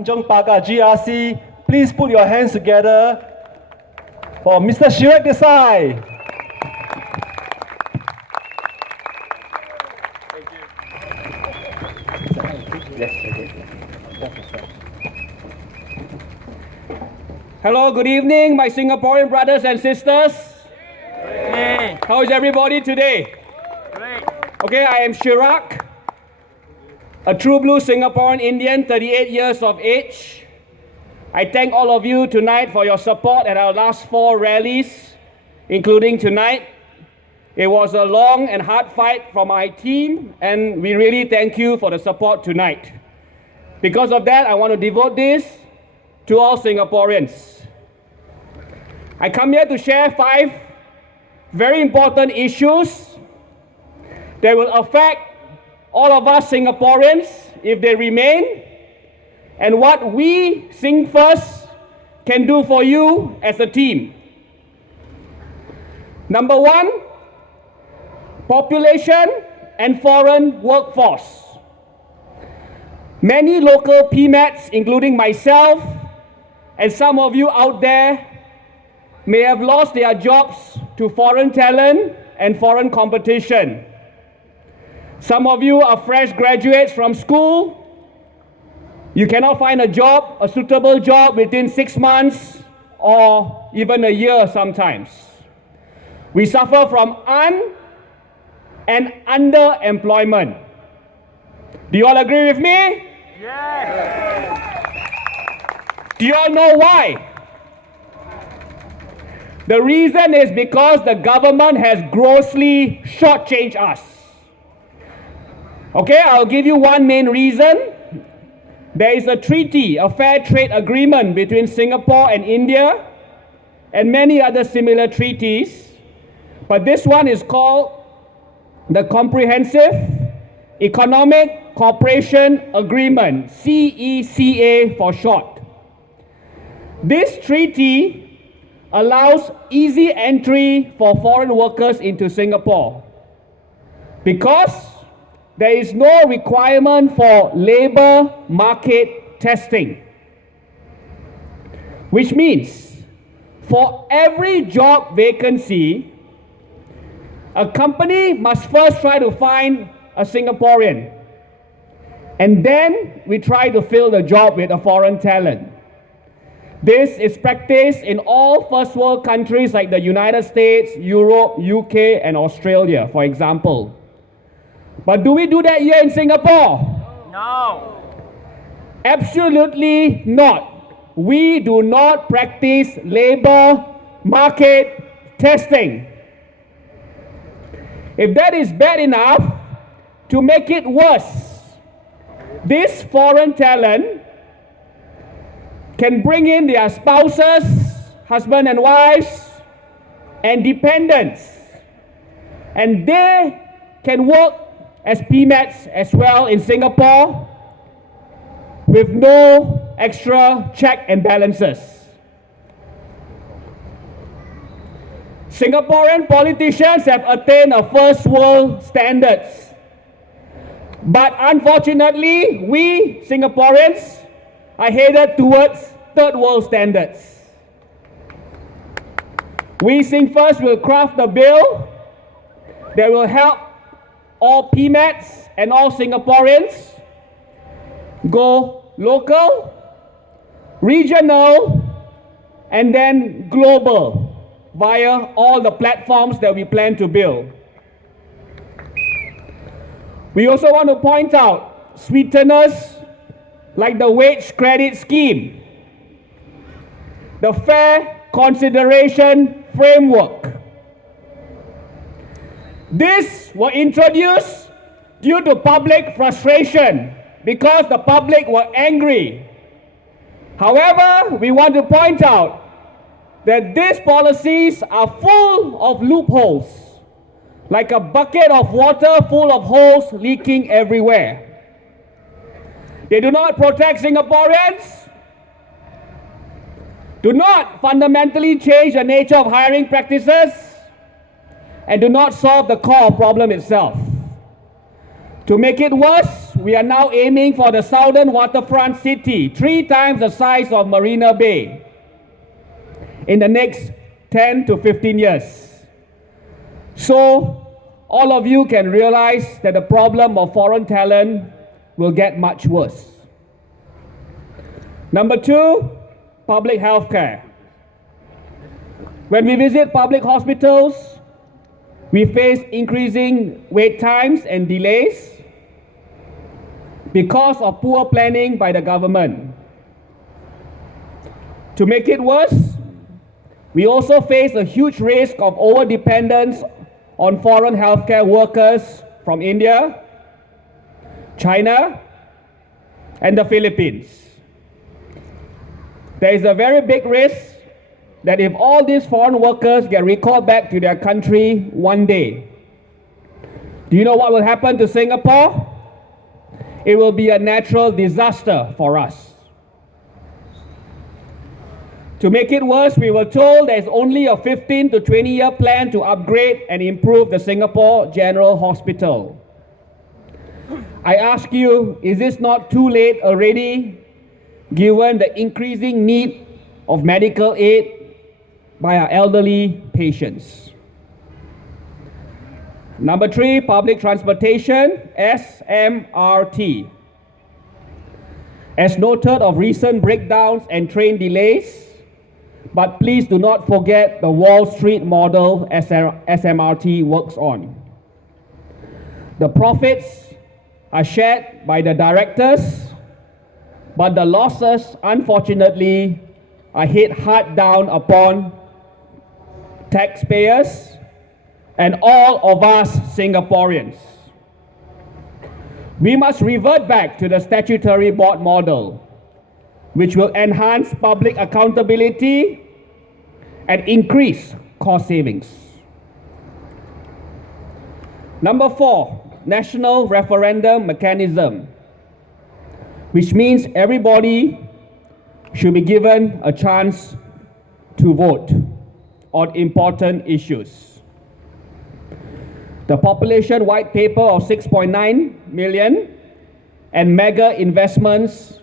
Tanjong Pagar GRC, please put your hands together for Mr. Chirag Desai. Hello, good evening, my Singaporean brothers and sisters. Hey. How is everybody today? Great. Okay, I am Chirag, a true blue Singaporean Indian, 38 years of age. I thank all of you tonight for your support at our last 4 rallies, including tonight. It was a long and hard fight for my team, and we really thank you for the support tonight. Because of that, I want to devote this to all Singaporeans. I come here to share 5 very important issues that will affect all of us Singaporeans if they remain, and what we, Sing First, can do for you as a team. Number 1, population and foreign workforce. Many local PMATs, including myself and some of you out there, may have lost their jobs to foreign talent and foreign competition. Some of you are fresh graduates from school. You cannot find a job, a suitable job within 6 months or even a year sometimes. We suffer from and underemployment. Do you all agree with me? Yes. Do you all know why? The reason is because the government has grossly shortchanged us. Okay, I'll give you one main reason. There is a treaty, a fair trade agreement between Singapore and India and many other similar treaties. But this one is called the Comprehensive Economic Cooperation Agreement, CECA for short. This treaty allows easy entry for foreign workers into Singapore because there is no requirement for labor market testing, which means for every job vacancy, a company must first try to find a Singaporean, and then we try to fill the job with a foreign talent. This is practiced in all first world countries like the United States, Europe, UK, and Australia, for example. But do we do that here in Singapore? No. Absolutely not. We do not practice labor market testing. If that is bad enough, to make it worse, this foreign talent can bring in their spouses, husband and wives, and dependents, and they can work as PMATs as well in Singapore with no extra check and balances. Singaporean politicians have attained a first world standards, but unfortunately we Singaporeans are headed towards third world standards. We Sing First will craft a bill that will help all PMATs and all Singaporeans go local, regional, and then global via all the platforms that we plan to build. We also want to point out sweeteners like the wage credit scheme, the fair consideration framework. This was introduced due to public frustration because the public were angry. However, we want to point out that these policies are full of loopholes, like a bucket of water full of holes leaking everywhere. They do not protect Singaporeans, do not fundamentally change the nature of hiring practices, and do not solve the core problem itself. To make it worse, we are now aiming for the southern waterfront city, 3 times the size of Marina Bay, in the next 10 to 15 years. So, all of you can realize that the problem of foreign talent will get much worse. Number 2, public health care. When we visit public hospitals, we face increasing wait times and delays because of poor planning by the government. To make it worse, we also face a huge risk of over-dependence on foreign healthcare workers from India, China, and the Philippines. There is a very big risk that if all these foreign workers get recalled back to their country one day, do you know what will happen to Singapore? It will be a natural disaster for us. To make it worse, we were told there's only a 15 to 20-year plan to upgrade and improve the Singapore General Hospital. I ask you, is this not too late already, given the increasing need of medical aid by our elderly patients? Number 3, public transportation, SMRT. As noted of recent breakdowns and train delays, but please do not forget the Wall Street model SMRT works on. The profits are shared by the directors, but the losses, unfortunately, are hit hard down upon taxpayers and all of us Singaporeans. We must revert back to the statutory board model, which will enhance public accountability and increase cost savings. Number 4, national referendum mechanism, which means everybody should be given a chance to vote on important issues. The population white paper of 6.9 million and mega investments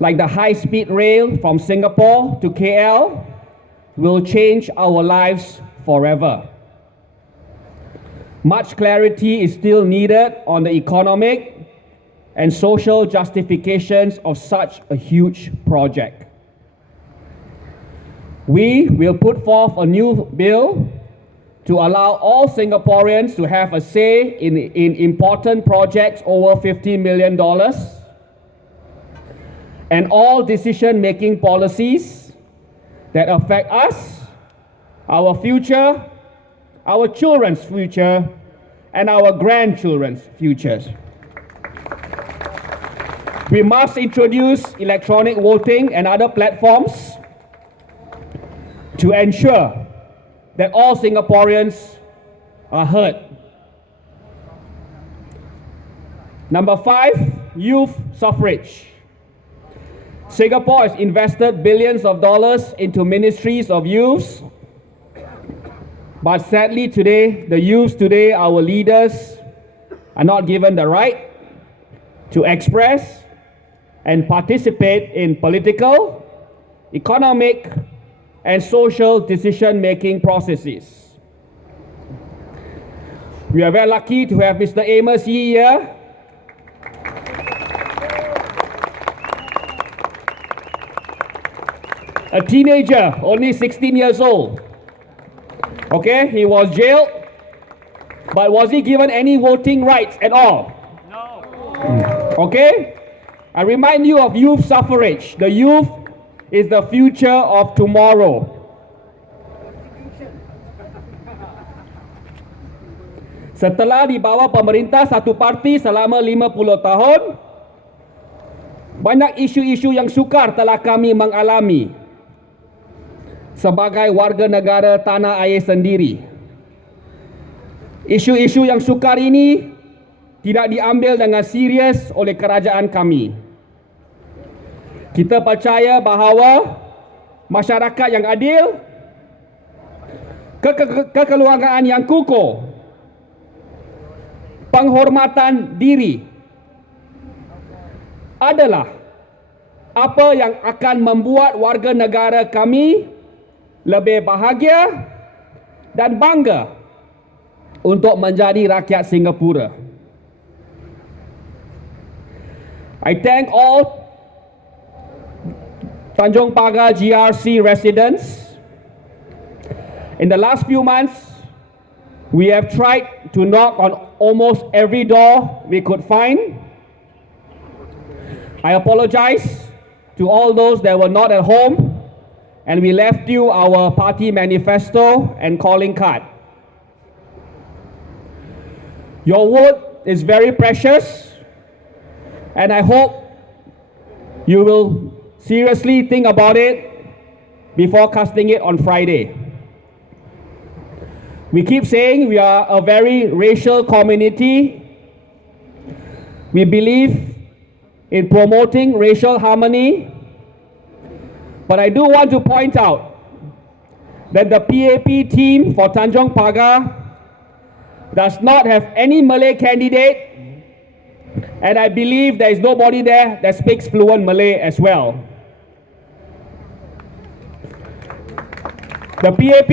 like the high-speed rail from Singapore to KL will change our lives forever. Much clarity is still needed on the economic and social justifications of such a huge project. We will put forth a new bill to allow all Singaporeans to have a say in important projects over $50 million, and all decision-making policies that affect us, our future, our children's future, and our grandchildren's futures. We must introduce electronic voting and other platforms to ensure that all Singaporeans are heard. Number 5, youth suffrage. Singapore has invested billions of dollars into ministries of youth, but sadly today, the youth today, our leaders, are not given the right to express and participate in political, economic, and social decision-making processes. We are very lucky to have Mr. Amos Yee here. A teenager, only 16 years old. Okay, he was jailed, but was he given any voting rights at all? No. Okay? I remind you of youth suffrage. The youth is the future of tomorrow. Setelah di bawah pemerintah satu parti selama 50 tahun, banyak isu-isu yang sukar telah kami mengalami sebagai warga negara tanah air sendiri. Isu-isu yang sukar ini tidak diambil dengan serius oleh kerajaan kami. Kita percaya bahawa masyarakat yang adil, kekeluargaan yang kukuh, penghormatan diri adalah apa yang akan membuat warga negara kami lebih bahagia dan bangga untuk menjadi rakyat Singapura. I thank all Tanjong Pagar GRC residents. In the last few months, we have tried to knock on almost every door we could find. I apologize to all those that were not at home, and we left you our party manifesto and calling card. Your vote is very precious, and I hope you will seriously think about it before casting it on Friday. We keep saying we are a very racial community. We believe in promoting racial harmony. But I do want to point out that the PAP team for Tanjong Pagar does not have any Malay candidate, and I believe there is nobody there that speaks fluent Malay as well. The PAP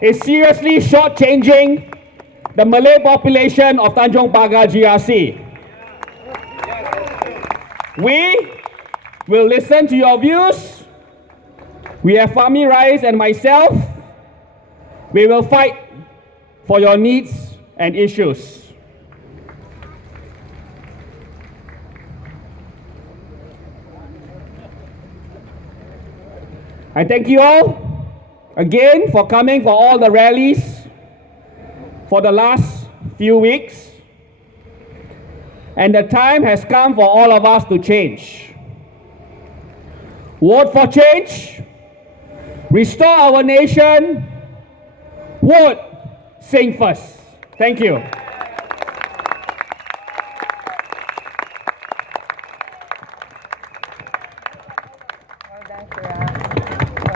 is seriously shortchanging the Malay population of Tanjong Pagar GRC. We will listen to your views. We have Fahmi Rais and myself. We will fight for your needs and issues. I thank you all again for coming for all the rallies for the last few weeks. And the time has come for all of us to change. Vote for change. Restore our nation. Vote Sing First. Thank you. Well done, Chirag.